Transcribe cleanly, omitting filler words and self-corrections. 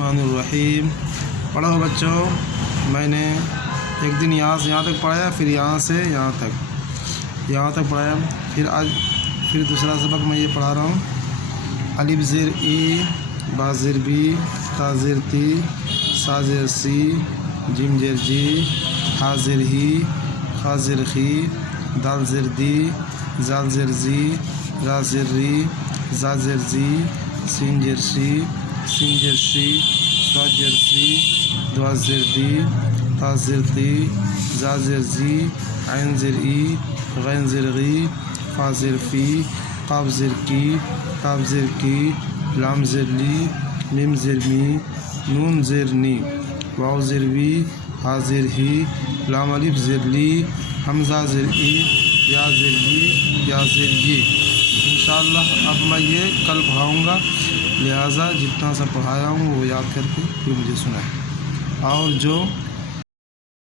الرحمن الرحیم۔ پڑھو بچوں، میں نے ایک دن یہاں سے یہاں تک پڑھایا، پھر یہاں سے یہاں تک پڑھایا، پھر دوسرا سبق میں یہ پڑھا رہا ہوں۔ الف زیر ای، با زیر بی، تا زیر تی، سا زیر سی، جیم زیر جی، ہا زیر ہی، خا زیر خی، دال زیر دی، زال زیر زی، را زیر ری، زا زیر زی، سین زیر سی، سین زیر سی، صاد زیر سی، دوا زیر دی، تا زیر تی، زا زیر زی، عین زیر ای، غین زیر غی، فا زیر فی، قاف زیر کی، کاف زیر کی، لام زیر لی، میم زیر می، نون زیر نی، واو زیر وی، ہا زیر ہی، لام الف زیر لی، حمزہ زیر ای، یا زیر لی، یا زیر یہ۔ انشاءاللہ اب میں یہ کل پڑھاؤں گا، لہٰذا جتنا سا پڑھایا ہوں وہ یاد کر کے پھر مجھے سنائیں، اور جو